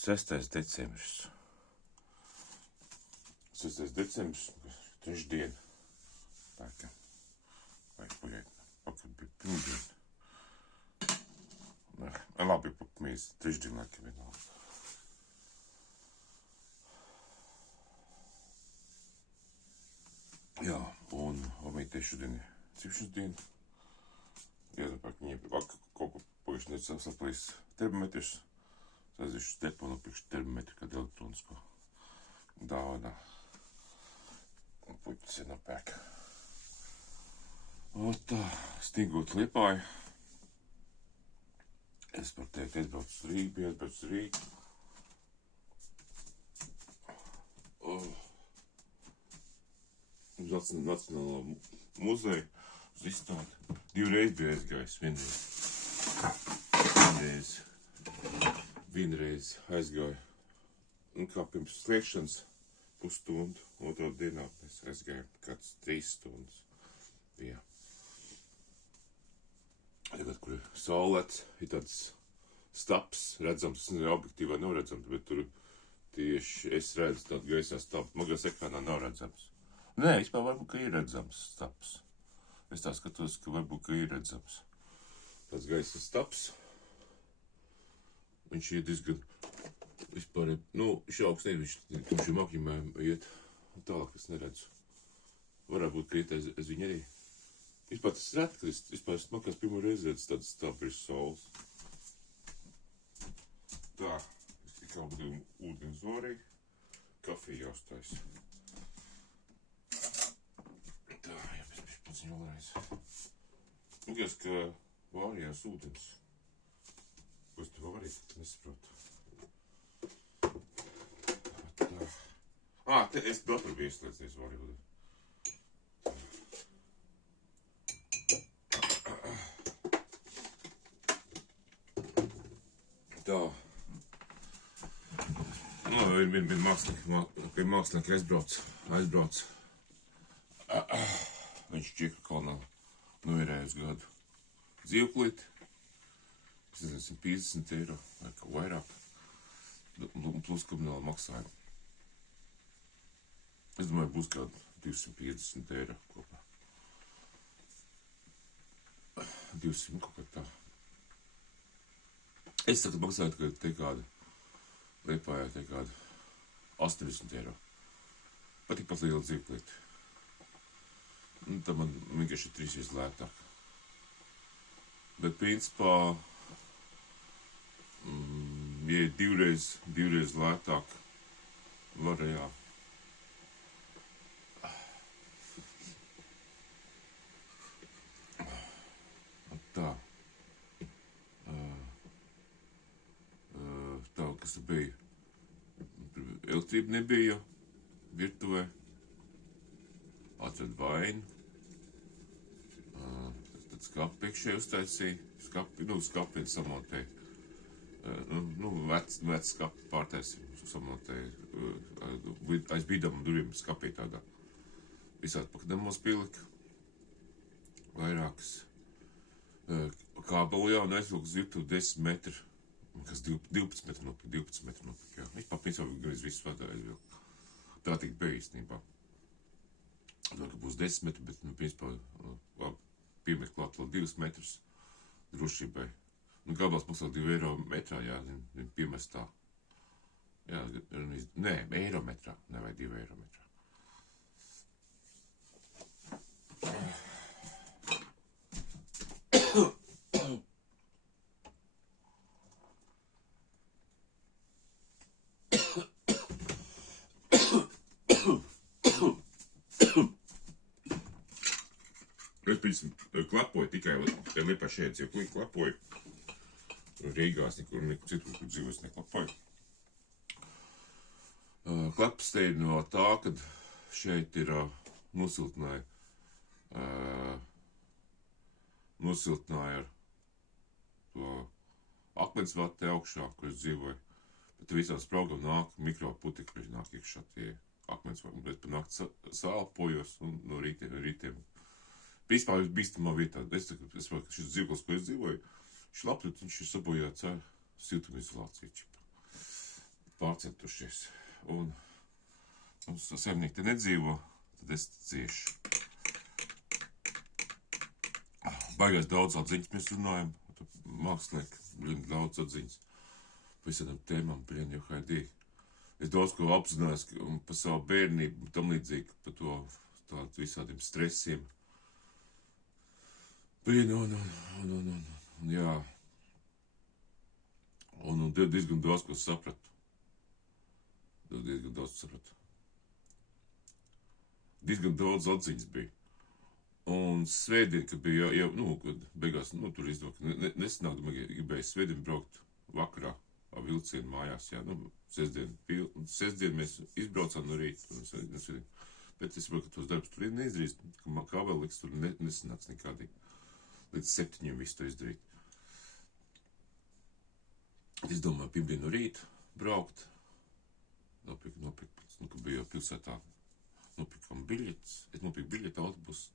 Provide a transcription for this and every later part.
6. decembris. 6. decembris, trešdien. Tā kā. Vajag pagaiet. Vakar bija pirmdien. Labi, mēs trešdien laikam vienalga. Jā, un omītē šodien ir cipšanas diena. Iedapāk viņiem vakar kaut ko pagaišķi nesaplīs termometrs. Aiziešu stepu un nopirkšu termometru kādu elektronisko dāvadā. Un puķis ir nopērk. Un tā, stīgot Liepāju. Es par teikt, aizbraucu uz Rīgu, bija aizbraucu uz Rīgu. Uz Nacionālo muzeju, uz izstādi. Divreiz bija aizgājis, vienreiz aizgāju. Un kā pirms sliekšanas pusstundu, otrā dienā mēs aizgājām kāds 3 stundas. Jā. Tagad, kur ir saulēts, ir tāds staps redzams, tas ir objektīvā nav redzams, bet tur tieši es redzu tādu gaisā stapu, magās ekrānā nav redzams. Nē, vispār varbūt, ka ir redzams staps. Es tā skatos, ka varbūt, ka ir redzams. Tāds gaisa staps. Viņš ir diezgan, vispār, viņš augsts ne, viņš tumšiem akņumēm iet, un tālāk es neredzu. Varētu būt, ka iet aiz viņu arī. Vispār tas ret, ka es makās pirmo reizi redzu tāds stāpris saules. Tā, es tikai ūdens vorī, kafiju jāuztais. Tā, jāpēc paziņu vēlreiz. Likās, ka vārījās ūdens. Ko es te vārīt? Nesaprotu. Tā. Te es datoru biju ieslēdzies vārīju. Tā. Vien mākslinieki aizbrauc. Viņš Čikru kalnā novirēja uz gadu dzīvklīti. Es nezinu, 150 eiro vai kā vairāk. Plus komunāla maksājuma. Es domāju, būs kādu 250 eiro kopā. 200 kaut kā tā. Es tad maksāju, ka te kāda Liepājā te kāda 80 eiro. Pat tikpat liela dzīvklīte. Un tā man vienkārši ir 3 reizes lētāk. Bet principā, ja ir divreiz lētāk, var, jā. Tā. Tā, kas tur bija. Elektrība nebija virtuvē. Atrad vainu. Tad skapi priekšēji uztaisīja. Skapi samontēja. Vec skapi pārtaisīja. Samontēja. Aiz bīdām durvīm skapī tādā. Visādi pakadamos pilika. Vairākas. Kābeli jau un aizvilku uz virtuvi 10 metru. Kas 12 metru nopik, jā. Vispār gandrīz visu vadā aizvilku. Tā tik bija īstenībā. Domāju, ka būs 10 metri, bet, principā, piemet klāt vēl 2 metrus drošībai. Kābels maksā 2 eiro metrā, jā, piemestā. Jā, nē, eiro metrā, nevajag 2 eiro metrā. Es pēc klapoju tikai Liepā šeit dzīvoju, klapoju. Rīgās nekur citur, kur dzīvos neklapoju. Klapas te ir no tā, kad šeit ir nosiltināja ar to akmensvati augšā, kur es dzīvoju. Bet visās spraugām nāk mikroputekļi, nāk iekšā tie akmensvati. Bet pa nakti sālpojos un no rītiem. Vispār bīstamā vietā. Es saprotu, ka šis dzīvoklis, ko es dzīvoju, viņš labprāt, viņš ir sabojāts ar siltumizolāciju. pārcentušies. Un saimnieki te nedzīvo, tad es ciešu. Baigās daudz atziņas mēs runājam, mākslinieki, daudz atziņas. Visādām tēmām, jau haidī. Es daudz ko apzinājos par savu bērnību, tam līdzīgi, par to tādu visādiem stresiem. Jā. Un diezgan daudz ko sapratu. Diezgan daudz atziņas bija. Un svētdien, kad bija jau, kad beigās, tur izdevās, nesanāk, gribēju svētdien braukt vakarā ar vilcienu mājās, jā, sestdien mēs izbraucām no rīta, bet es saprotu, ka tos darbus tur neizdarīs, ka kā vēl liks, tur nesanāks nekādīgi. Līdz 7 visu to izdarīt. Es domāju, pirmdien no rīta braukt, nopirkt, kad bija jau pilsētā, nopirkam biļetes, es nopirku biļeti autobusu,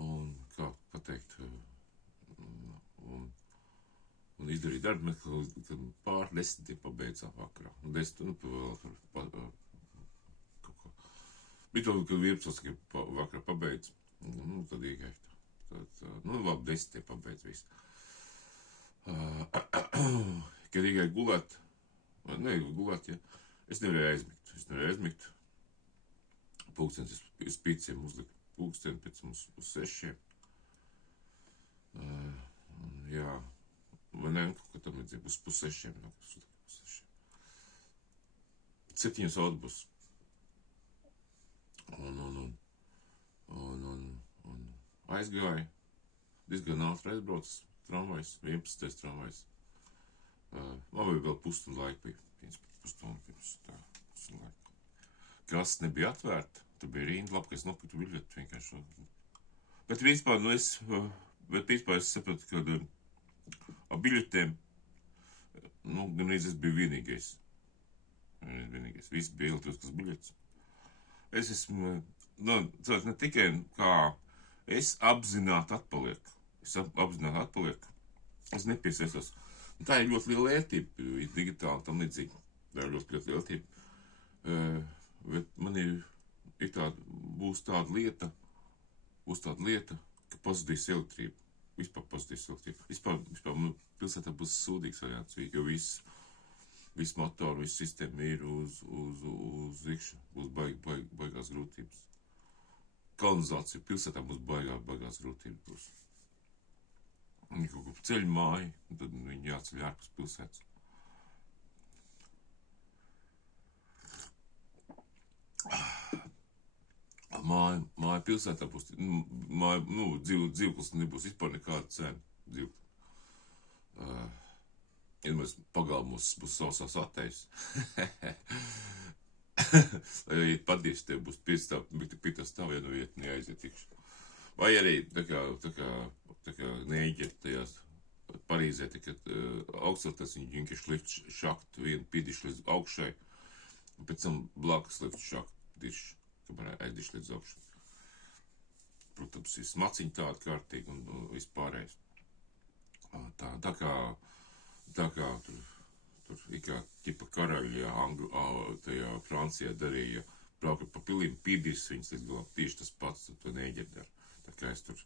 un kā pateikt, un izdarīja darbu, kad pār 10 pabeidzām vakarā. Un 10, vēl kaut ko. Bet vēl, kad 11 vakarā pabeidz, tad iegāja. Labi, 10 pabeidz visu. Kad iegāja gulēt, ja, es nevarēju aizmigt. Pulkstenis uz 5 uzlika pulksteni, pēc mums uz 6. Jā, vai ne, kaut kā tam līdzīgi, uz 5:30. 7 autobus. Un aizgāja, diezgan ātri aizbraucis tramvajs, 11. tramvajs. Man bija vēl pusstundu laika, bija pusstundu pirms tā pusstundu laika. Kases nebija atvērta, tur bija rinda, labi, ka es nopirktu biļeti vienkārši. Bet principā es sapratu, ka ar biļetēm, gan es biju vienīgais. Visi bija elektroniskas biļetes. Es esmu, ne tikai kā es apzināti atpalieku. Es nepiesaisos. Tā ir ļoti liela vērtība, digitāli tam līdzīgi. Tā ir ļoti liela vērtība. Bet man būs tāda lieta, ka pazudīs elektrība. Vispār pazudīs elektrība. Vispār pilsētā būs sūdīgs variants, jo viss motori, viss sistēma ir uz ikšu. Būs baigās grūtības. Kolonizācija pilsētā būs baigās grūtības būs. Viņi kaut kur ceļ māju, un tad viņi jāceļ ārpus pilsētas. Māja pilsētā būs, dzīvoklis nebūs vispār nekāda cena. Ja mēs pagalmos būs sausās attejas. Lai iet padieši, tev būs 5 stāv, ja vieta neaiziet tikšu. Vai arī tā kā neeģert tajās Parīzē, kad augstceltās viņi vienkārši lift šaktu, vienu pīdišu līdz augšai, un pēc tam blakus lift šaktu dišu, kamēr aizdišu līdz augšai. Protams, ir smaciņi tādi kārtīgi un vispārējais. Tā kā tur ikā ķipa karaļi, tajā Francijā darīja, brauka pa pilīm, pīdīs viņas līdz galam, tieši tas pats, to neģeri dar. Tā kā es tur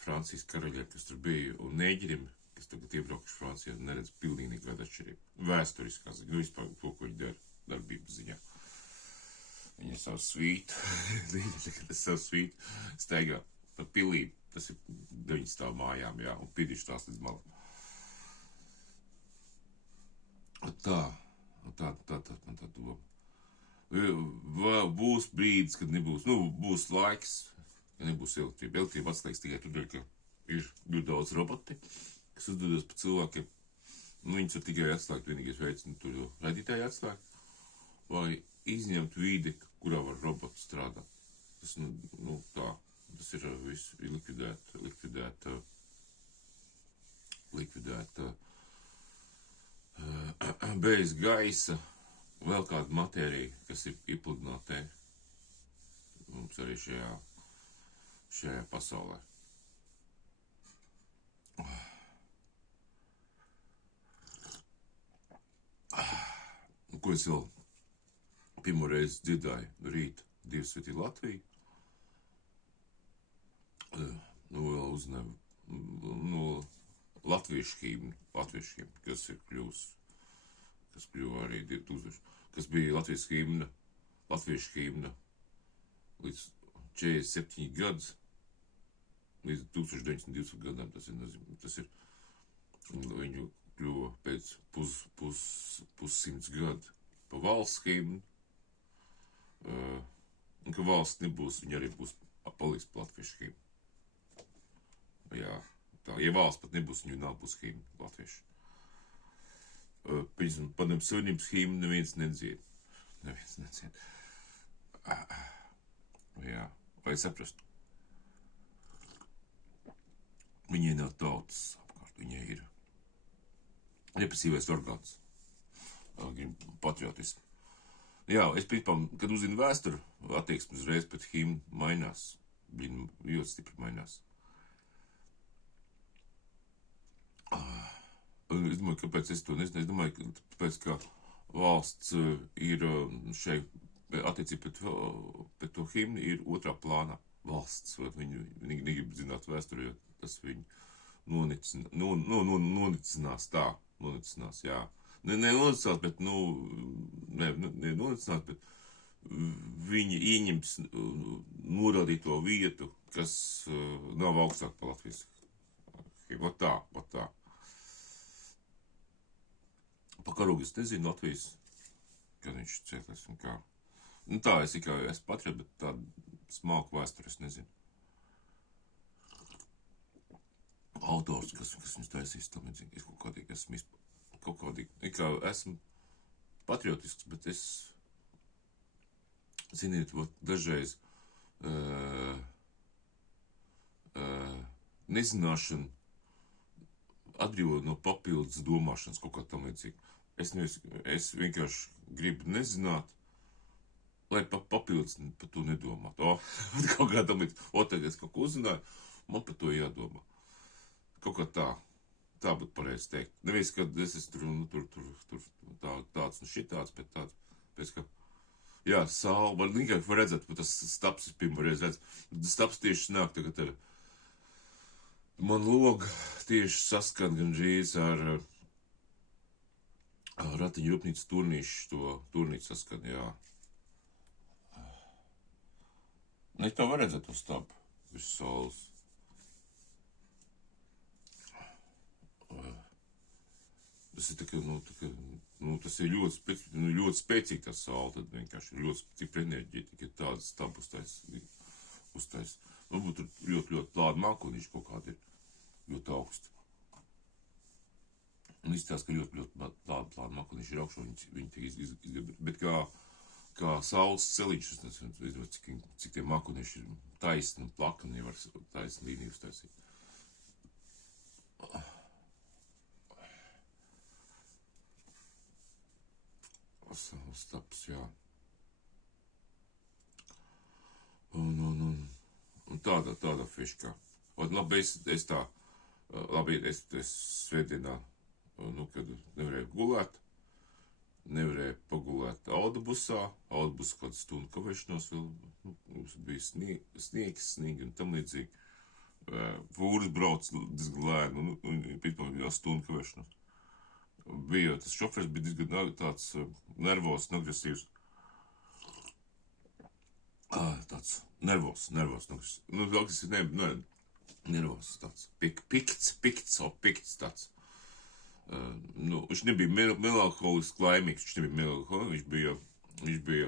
Francijas karaļiem, kas tur bija, un neģerim, kas tagad iebraukuši Francijā, neredz pilnīgi nekāda atšķirība. Vēsturiskā ziņa, vispār to, ko viņi dara darbības ziņā. Viņa savu svītu steigā pa pilīm, tas ir 9 stāv mājām, jā, un pīdīšu tās līdz malam. Tā man tā doma. Būs brīdis, kad nebūs, būs laiks, ja nebūs elektrība. Elektrība atslēgs tikai tur, ka ir daudz roboti, kas uzdodas pa cilvēkiem. Viņus var tikai atslēgt, vienīgais veids, tur radītāji atslēgt, vai izņemt vidi, kurā var roboti strādāt. Tas, tas ir viss likvidēt bez gaisa, vēl kāda matērija, kas ir iepludinātē. Mums arī šajā pasaulē. Un ko es vēl pirmo reizi dzirdēju rīt Dievs svētī Latviju? Vēl uzzināju latviešu himnu, kas ir kas kļuva arī 2000, kas bija latviešu himna līdz 47 gadus, līdz 1920 gadam, tas ir, viņu kļuva pēc pussimts gadu pa valsts himnu, un ka valsts nebūs, viņa arī paliks pa latviešu himnu. Jā, tā, ja valsts pat nebūs, viņa nav būs himna latviešu. Piemēram, padomju savienības himnu neviens nedzied. Jā, lai saprastu. Viņai nav tautas apkārt, viņai ir represīvais orgāns, patriotismu. Jā, es pirmām, kad uzzinu vēsturi, attieksmi uzreiz pret himnu mainās, viņa ļoti stipri mainās. Es domāju, kāpēc es to nezinu. Es domāju, ka tāpēc, ka valsts ir šeit attiecībā pret to himnu ir otrā plānā. Valsts, viņi negrib zināt vēsturi, jo tas viņu nonicinās tā. Nonicinās, jā. Nonicinās, bet, nonicinās, bet viņi ieņems norādīto vietu, kas nav augstāk pa Latvijas. Vat tā. Pa karogu es nezinu Latvijas, kad viņš cieties un kā. Nu tā, es tikai esmu patriot, bet tādu smalku vēsturi es nezinu. Autors, kas viņus taisīs, tam nezinu, es kaut kādīgi, esmu patriotisks, bet es, ziniet, dažreiz nezināšana atbrīvo no papildus domāšanas, kaut kā tam līdzīgi. Es vienkārši gribu nezināt, lai papildus par to nedomātu. Kaut kā tam līdzīgi. Tagad es kaut ko uzzināju, man par to jādomā. Kaut kā tā. Tā būtu pareizi teikt. Nevis, ka es esmu tur tāds un šitāds, bet tāds, pēc ka, jā, saule, var vienkārši var redzēt, ka tas staps es pirmoreiz redzu. Staps tieši nāk tagad ar, man loga tieši saskan gandrīz ar ratiņu rūpnīcas turnīšu, to turnīcu saskan, jā. Ne, tā var redzēt to stapu, visu saules. Tas ir tas ir ļoti spēcīgi tā saule, tad vienkārši ļoti stipra enerģija, tikai tādas stabu uztais. Varbūt tur ļoti plādi mākonīši kaut kādi ir, ļoti augsti. Un izstās, ka ļoti plādi mākonīši ir augšu, viņi tiek izgabri. Bet kā saules celiņš, es nezinu, cik tie mākonīši ir taisni un plakani, ja var taisni līniju uztaisīt. Staps, jā. Un tāda fiškā. Labi, es svētdienā, kad nevarēju gulēt, nevarēju pagulēt autobusā, autobus kādu stundu kavēšanos vēl, mums bija snīgi un tam līdzīgi. Fūras brauc diezgan lēni, un pēc stundu kavēšanos. Tas šofers bija diezgan tāds nervos un agresīvs. Tāds nervos, agresīvs. Nervos, tāds pikts tāds. Viņš nebija melanholisks laimīgs, viņš bija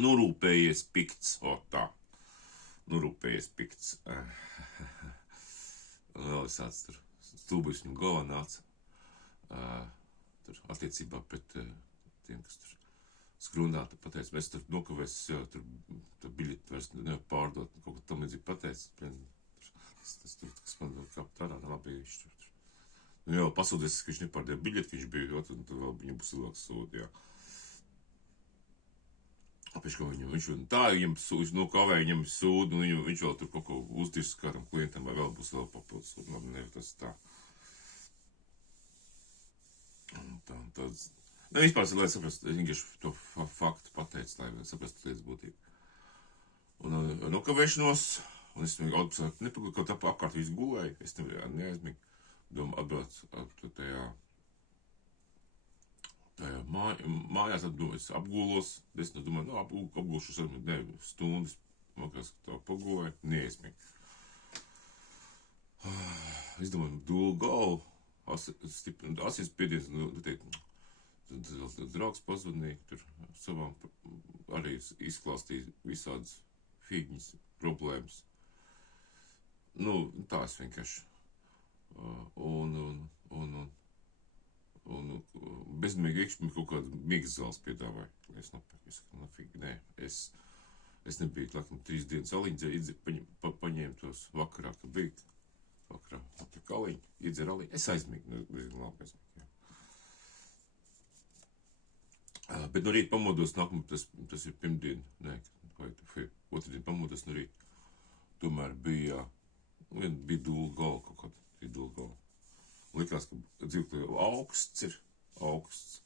norūpējies pikts, tā. Norūpējies pikts. Vēl es tāds tur stulbis viņam galvā nāca. Tur attiecībā pret tiem, kas tur skrundā, tur pateica, es tur nokavēs, tur biļeti vairs nevar pārdot, kaut kā tam līdzīgi pateica. Tas tur, kas man vēl kā tādā labi tur. Un jau pasūdzies, ka viņš nepārdēja biļeti, ka viņš bija, un tad vēl viņam būs ilgāks sūdi, jā. Pēc ko viņš tā viņam sūdz, nu, kavē viņam sūd, un viņš vēl tur kaut ko uzdirs kādam klientam, vai vēl būs vēl papildus. Labi, ne, tas tā. Tāds. Ne, vispār, lai saprastu, es vienkārši to faktu pateicu, lai saprastu lietas būtību. Un nokavēšanos, un es nepagūdu, kaut apkārt visu gulēju, es neaizmīgu. Domāju, atbrauc tajā mājās, es apgulos, es domāju, apgulšos, stundas, makās, tā pagulēju, neaizmīgu. Es domāju, dūlu galvu, asins piediens, draugs pazvanīja, tur savām arī izklāstīja visādas figņas, problēmas. Nu, tā es vienkārši. Un bezmīgi iekšķi kaut kādu mīgas zāles piedāvāju. Es nopirku, nē, es nebiju, laikam, 3 dienas aliņu, paņēmu tos vakarā, kad bija vakarā, nopirku aliņu, iedzeru aliņu, es aizmīgu, labi aizmīgu, jā. Bet no rīta pamodos, tas ir pirmdien, nē, vai otrdien pamodos no rīta, tomēr bija dūla galva kaut kāda. Likās, ka dzīvokļi augsts ir, augsts.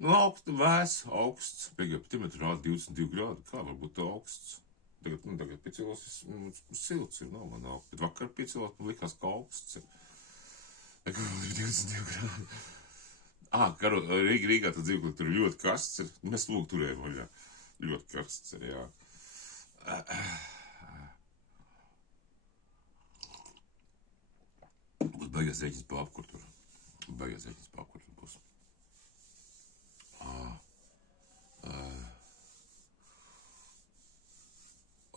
Nu, augsts. Pēkšņi termometru rāda 22 grādi. Kā var būt augsts? Tagad piecēlos, silts ir, nav man augsts. Bet vakar piecēlos, man likās, ka augsts ir. Kā ir 22 grādi? Rīgā tas dzīvokļi tur ļoti karsts ir. Mēs lūk turējam vaļā. Ļoti karsts ir, jā. Būs baigās rēķins pa apkurtu. Būs.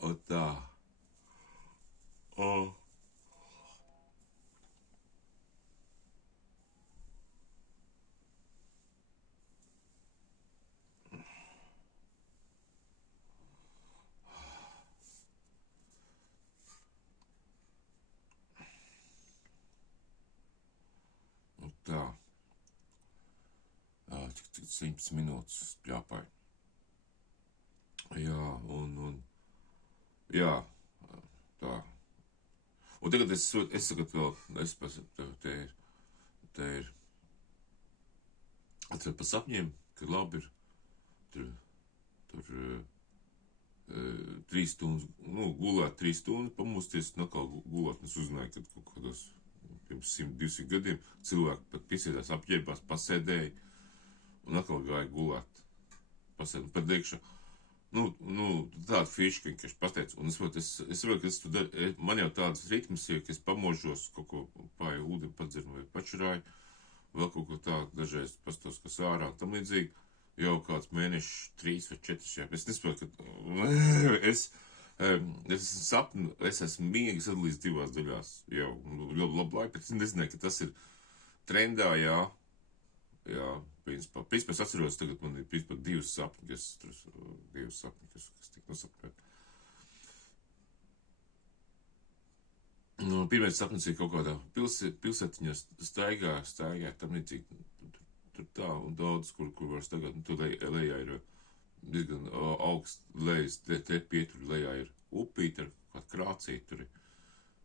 O tā. Tā. Cik 17 minūtes pļāpāju. Jā, jā, tā. Un tagad es saku vēl, te ir atcer pa sapņiem, ka labi ir tur 3 stundas, gulēt 3 stundas, pamosties, un atkal gulēt, es uzzināju, kad kaut kādos pirms 100-200 gadiem cilvēki pat piesēdās, apģērbās, pasēdēja, un atkal gāja gulēt, pasēdēja par dēkšu. Tāda fiška vienkārši pateicu, un es saprotu, ka es tu daru, man jau tādas ritmas ir, ka es pamožos, kaut ko pārēju ūdeni padzeru vai pačurāju, vēl kaut ko tādu, dažreiz pastos, kas ārā, tam līdzīgi, jau kāds mēnešs, 3 vai 4, jā, es nesaprotu, ka es esmu mīgi sadalījis 2 daļās, jau labu laiku, bet es nezināju, ka tas ir trendā, jā, principā es atceros, tagad man ir principā 2 sapņi, kas tik nosapņot. Pirmais sapnis ir kaut kādā pilsētiņā staigā, tam līdzīgi, tur tā, un daudz, kur var staigāt, un tur lejā ir diezgan augsts lejas, te pietur lejā ir upīte ar kādu krācīti, tur ir,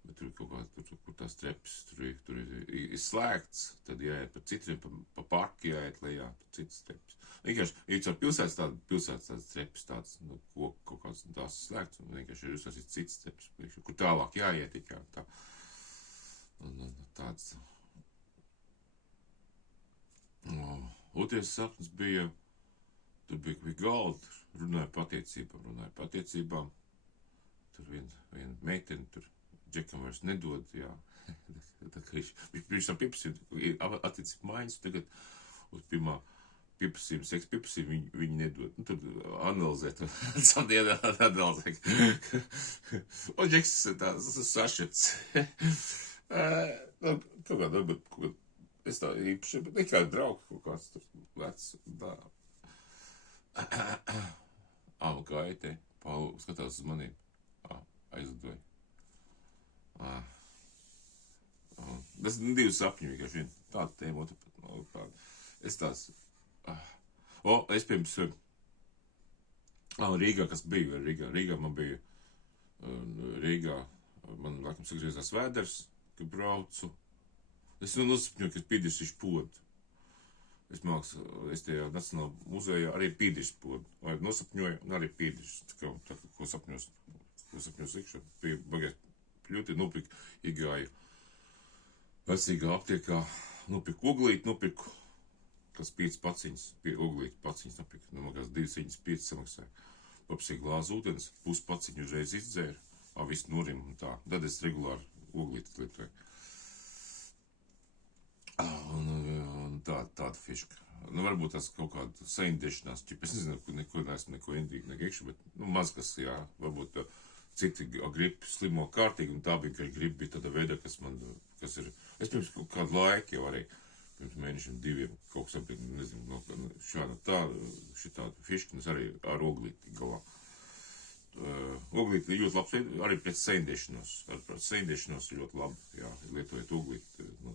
bet tur ir kaut kā, kur tās trepes, tur ir slēgts, tad jāiet pa citiem, pa parku jāiet lejā, tur citas trepes. Vienkārši, ja caur pilsētas tādas trepes, tāds, kaut kāds tās slēgts, un vienkārši ir uzsāsīts citas trepes, kur tālāk jāiet, tā. Un tāds. Otrais sapnis bija, tur bija galda, runāja patiecībām, tur viena meitene, tur Džekam vairs nedod, jā, viņš tam pieprasīja, attiecību maiņas, tagad uz pirmā pieprasījuma, seksa pieprasījuma viņi nedod, tur analizē to, analizē, un Džeks tas sašets, kaut kā, varbūt, es tā īpaši, bet nekā draugs kaut kāds tur vecs, tā, gāja te, skatās uz manīm, aizlidoja. Tas ir 2 sapņi vienkārši vien. Tāda tēma, otra. Es tās. Es pirms Rīgā, kas bija, Rīgā man bija, Rīgā man, laikam, sagriezās vēders, kad braucu. Es nosapņoju, ka pīdīšu podu. Es tajā Nacionālā muzejā arī pīdīšu podu. Vai nosapņoju, un arī pīdīšu. Tā kā, ko sapņos ikšā. Bija bagēt pļūti, nopirku, iegāju vecīgā aptiekā, nopirku oglīti, kas 5 paciņas, oglīti paciņas nopirku, makās 2,5 samaksāju. Papsīju glāzi ūdens, pusi paciņu uzreiz izdzēru, visu norim un tā. Tad es regulāri oglīti lietoju. Un tāda fiška. Varbūt tas kaut kāda saindēšanās ķipa. Es nezinu, neko indīgi, nekēkšu, bet, maz kas, jā, varbūt citi gribi slimo kārtīgi, un tā bija, ka gribi bija tāda veida, kas ir, es pirms kaut kādu laiku jau arī, pirms mēnešiem 2, kaut kas apīt, nezinu, šitādu fišku, es arī ar oglīti galā. Oglīti ļoti labs, arī pēc saindēšanos. Ar saindēšanos ir ļoti labi, jā, lietojot oglīti.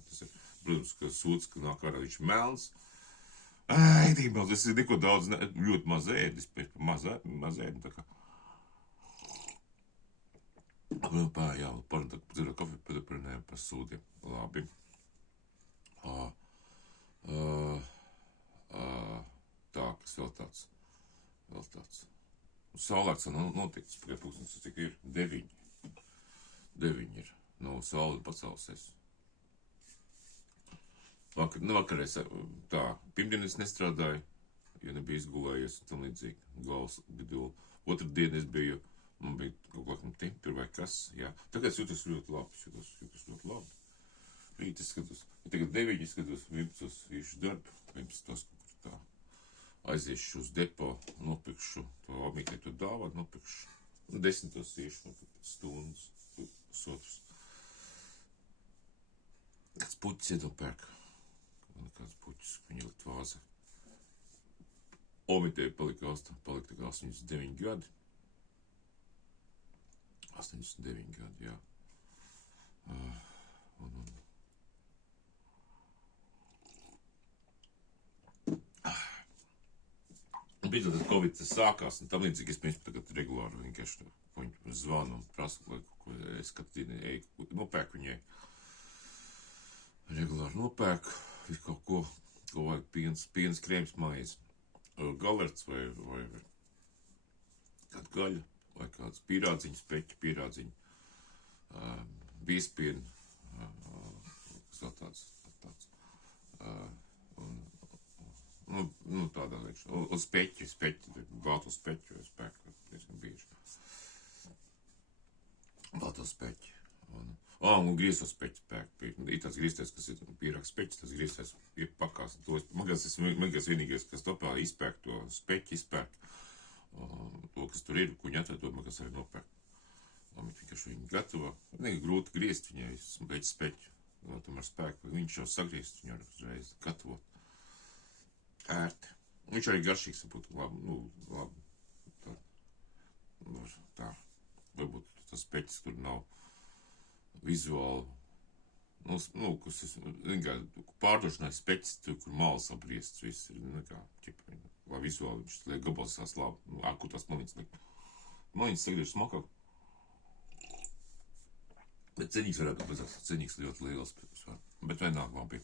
Tas ir, protams, ka sūds, ka nāk ārā viņš melns. Es neko daudz, ļoti maz ēdis, maz ēdi, tā kā. Jā, dzirot kafiju, padarunājām par sūdiem. Labi. Tā, kas vēl tāds. Saulēks notiks, pagāj pūkstens, cik ir 9. 9 ir. Saule pacēlusies. Vakarēs tā, pirmdien es nestrādāju, jo nebija izgulējies un tam līdzīgi. Galvas bidula. Otru dienu es biju, man bija kaut laikam tempur vai kas, jā. Tagad es jūtos ļoti labi. Rīt es skatos, tagad 9 es skatos, 11 iešu darbu, 11 kaut kur tā. Aiziešu uz depo, nopirkšu to omītē, to dāvāt, nopirkšu. 10 iešu, stundas, pusotras. Kāds puķis iedopērk. Kāds puķis, viņa likt vāze. Omītē palika 89 gadi. 89 gadi, jā. Bija tad Covid sākās, un tam līdzīgi es pirms tagad regulāri vienkārši viņu zvanu un prasu, lai ko es skatīju, nopērku viņai. Regulāri nopērku, visu kaut ko vajag piens krēms maizi, galerts vai kāda gaļa, vai kāds pīrādziņu, speķi pīrādziņu, biespienu, kas vēl tāds. Tādā liekšu. Uz speķi, balto speķi, es pērku diezgan bieži. Balto speķi. Un griezto speķi pērku. Ir tāds grieztais, kas ir pīrāks speķis, tas grieztais ir pakās. Magās vienīgais, kas topā izpērk to speķi, to, kas tur ir, ko viņi atved, to magās arī nopērk. Vienkārši viņi gatavo. Grūti griezt viņai speķi. Tomēr spēku, viņš jau sagriezt, viņu uzreiz gatavot. Ērti. Viņš arī garšīgs, būtu labi. Tā. Varbūt tas peķis tur nav vizuāli. Kas pārdošanai peķis, kur malas apriestas, viss ir lai vizuāli viņš liek gabals tās labi. Kur tās maliņas liek. Maliņas sagriež smakāk. Bet ceņīgs varētu būt mazāks. Ceņīgs ļoti liels. Bet vienāk labi.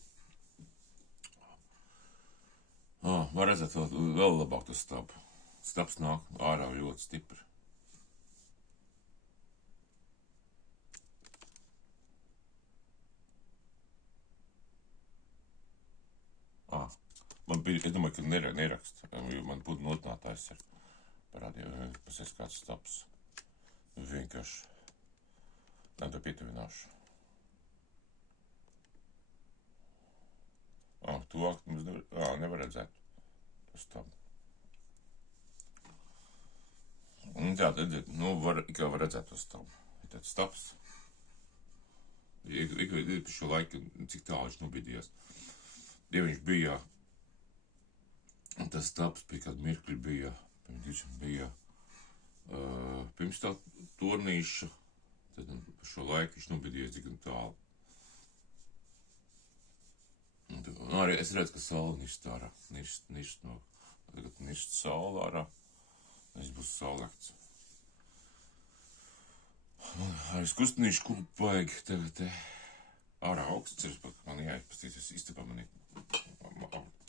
Var redzēt vēl labāk to stabu. Stabs nāk ārā ļoti stipri. Es domāju, ka nerakst, jo man būtu notinātājs ar parādīju, pasies kāds stabs. Vienkārši. To pietuvināšu. Tuvāk mums nevar redzēt to stabu. Tā, var redzēt to stabu. Ir tāds stabs. Ik pa šo laiku, cik tālu viņš nobīdījās. Ja viņš bija, tas stabs pie kādu mirkļu bija, pirms tā tornīša, tad pa šo laiku viņš nobīdījās diezgan tālu. Es redzu, ka saule nirst ārā. Nirst saule ārā. Tas būs saulēkts. Arī skustnīšu klubu vajag tagad ārā augsts, ceras, man jāizpastīsies istabā mani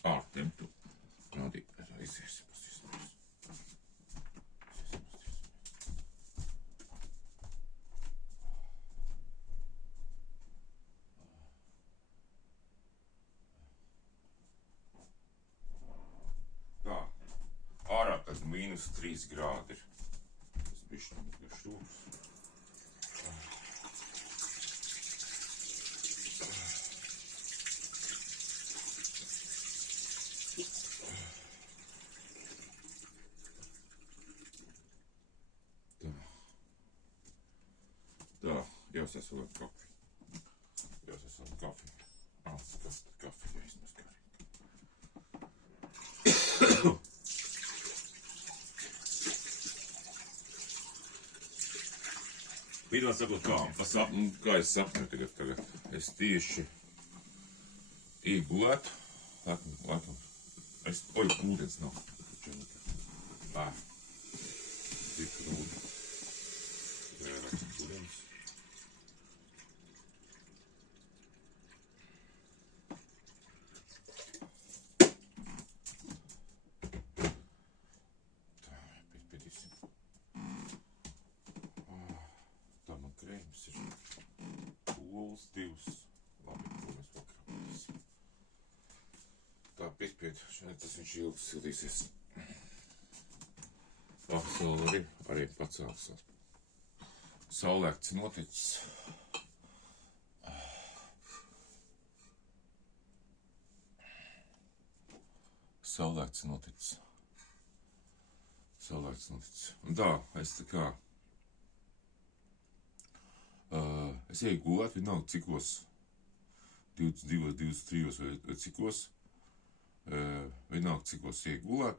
ārtemtu. Nādīt, iziesim, pastīsimies. Tā, ārā kad -3 grādi ir. Tas bišķi šūks. Tā, jāsasalam kafiju. Jāsasalam kafiju. Kafiju jāiznes garīgi. Pirmā sakot, kā es sapņoju tagad. Es tieši iegulētu. Laikam. Ūdens nav. Tik ūdens. Ūdens. Tas viņš ilgi sildīsies. Saule arī pacēlsies. Saulēkts noticis. Saulēkts noticis. Un tā, es tā kā... es eju gulēt, vienalga cikos. 22, 23 vai cikos. Vienalga cikos eju gulēt.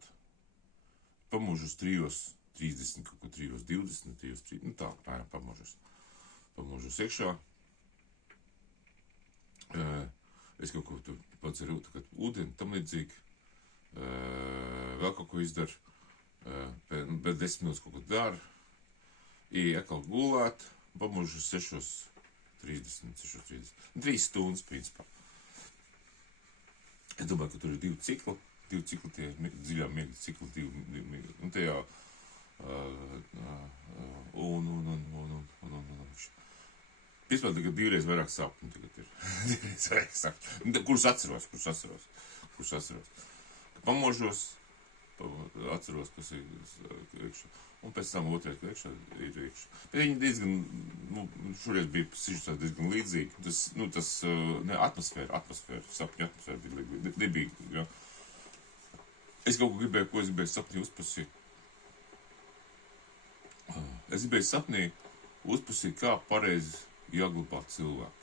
Pamožos 3:30, kaut ko 3:20, 3:30, nu tā, apmēram pamožos iekšā. Es kaut ko tur padzeru, kad ūdeni, tam līdzīgi. Vēl kaut ko izdaru. Pēc 10 minūtes kaut ko daru. Ieju atkal gulēt, pamožos 6:30. 3 stundas, principā. Es domāju, ka tur ir 2 cikli. 2 cikli, tie dziļā miega cikli, 2 miega. Un tajā... Vispār tagad 2 reizes vairāk sapņu tagad ir. 2 reizes vairāk sapņu. Kurus atceros. Pamožos, atceros, kas ir iekšā. Un pēc tam otrais, ka iekšā ir iekšā. Bet viņi diezgan, šoreiz bija sižutās diezgan līdzīgi. Atmosfēra, sapņu atmosfēra bija libīga, ja. Es kaut ko gribēju, ko es gribēju sapnī uzprasīt. Es gribēju sapnī uzprasīt, kā pareizi jāglabāt cilvēku.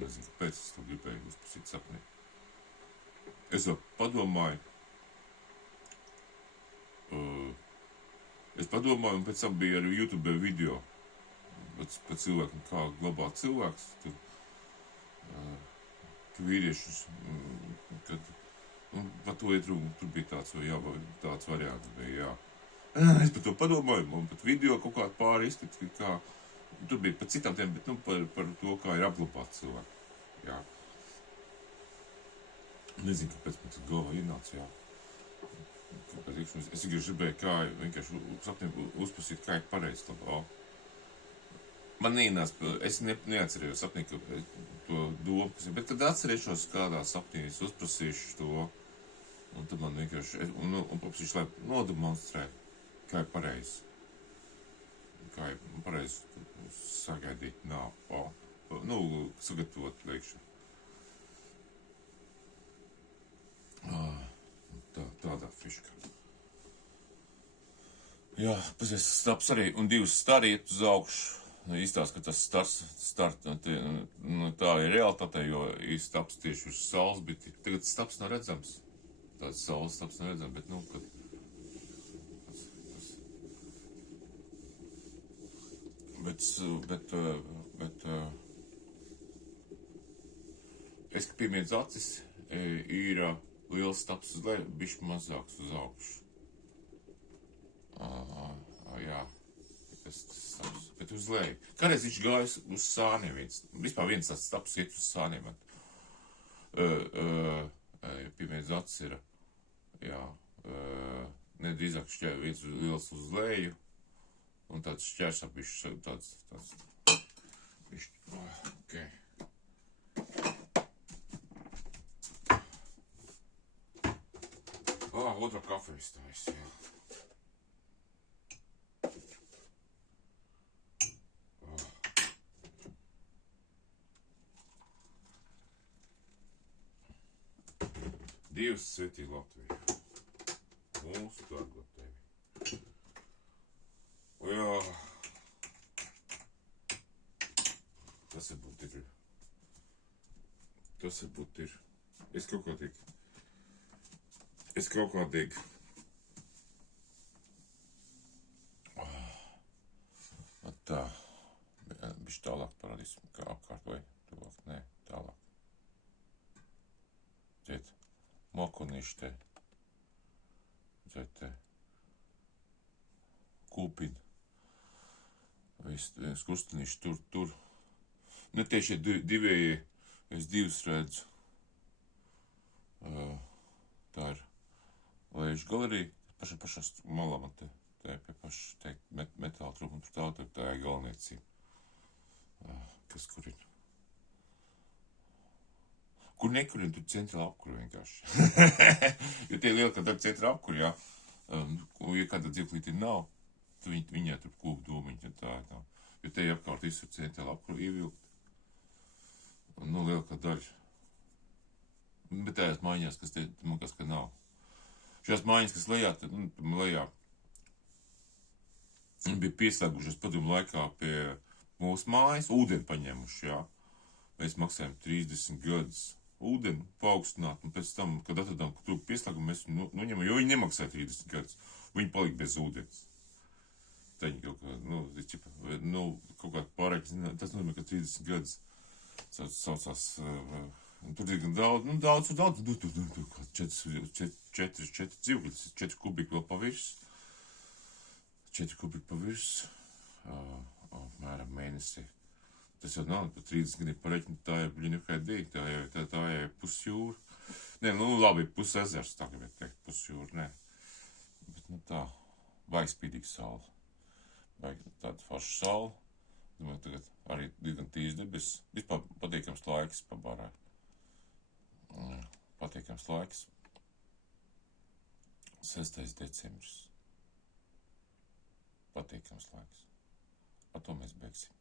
Nezinu, kāpēc es to gribēju uzprasīt sapnī. Es vēl padomāju, un pēc tam bija arī YouTube video par cilvēkiem, kā glabāt cilvēks. Tur, ka vīriešus, kad par to ietrūgumu, tur bija tāds variants bija, jā. Es par to padomāju, man pat video kaut kādu pāri izskatu, kā, tur bija par citām tiem, bet, par to, kā ir apglabāt cilvēku, jā. Nezinu, kāpēc man tas galvā ienāca, jā. Es gribēju, kā vienkārši sapniem uzprasīt, kā ir pareizi glabāt. Man neienāca, es neatcerējos sapnī, to domu, kas ir, bet tad atcerēšos, kādā sapnī es uzprasīšu to, un tad man vienkārši, un paprasīšu, lai nodemonstrē, kā ir pareizi. Kā ir pareizi sagaidīt nāvu, sagatavot liekšanu. Tādā fiškā. Jā, pazies, staps arī, un 2 stari iet uz augšu. Īstās, ka tas start, tā ir realitāte, jo staps tieši uz saules, bet tagad staps nav redzams. Tāds saules staps nav redzams, bet, kad... Bet es, ka piemiedz acis, ir liels staps uz leju, bišķi mazāks uz augšu. Jā, tas staps. Bet uz leju. Kādreiz viņš gāja uz sāniem viens. Vispār viens tāds staps iet uz sāniem. Pieviens acis ir, jā, nedrīzāk viens liels uz leju. Un tāds šķērsapišs, tāds, ok. Otra kafijas tais, jā. Dievs svētī Latviju. Mūsu dargo tevi. Jā. Tas varbūt ir. Es kaut kādīgi. Tā. Bišķi tālāk parādīsim, kā apkārt vai tuvāk. Nē, tālāk. Dziet. Mokunīši te. Dziet te. Kūpin. Viens kustinīši tur. Ne tieši divēji, es divus redzu. Tā ir lejuši galerija, pašas malā man te pie paša teikt metāla trūkuma, tur tā ir galvniecība. Kas kur ir? Kur nekurina, tur centrāla apkura vienkārši. Jo tie lieli, kad ar centrāla apkura, jā, ja kāda dzīvklīti nav, tad viņai tur kūku domiņa, tā. Jo te apkārt visur centrāla apkura ievilkt. Nu, liela kā daļa. Bet tajās mājiņās, kas te, man kas, ka nav. Šajās mājiņas, kas lejā, bija pieslēgušies padomu laikā pie mūsu mājas, ūdeni paņēmuši, jā. Mēs maksājam 30 gadus ūdeni paaugstināt, un pēc tam, kad atradām, ka trūk pieslēgumu, mēs noņemam, jo viņi nemaksāja 30 gadus. Viņi palika bez ūdens. Tā viņi kaut kā, kaut kāda pārēķina, tas nozīmē, ka 30 gadus saucās, tur diezgan daudz, četri dzīvokļus, 4 kubiki vēl pa virs. 4 kubiki pa virs, mēram mēnesi. Tas jau nav, pa 30 gadiem pareiķināt, tā ir bļiņukai dīgi, tā ir pusjūra. Nē, labi, pusezers, tā gribētu teikt, pusjūra, nē. Bet, tā, vajag spīdīga saule. Vajag tāda forša saule. Domāju, tagad arī diezgan tīrs debes. Vispār patīkams laiks pabarā. Patīkams laiks. 6. decembris. Patīkams laiks. Ar to mēs beigsim.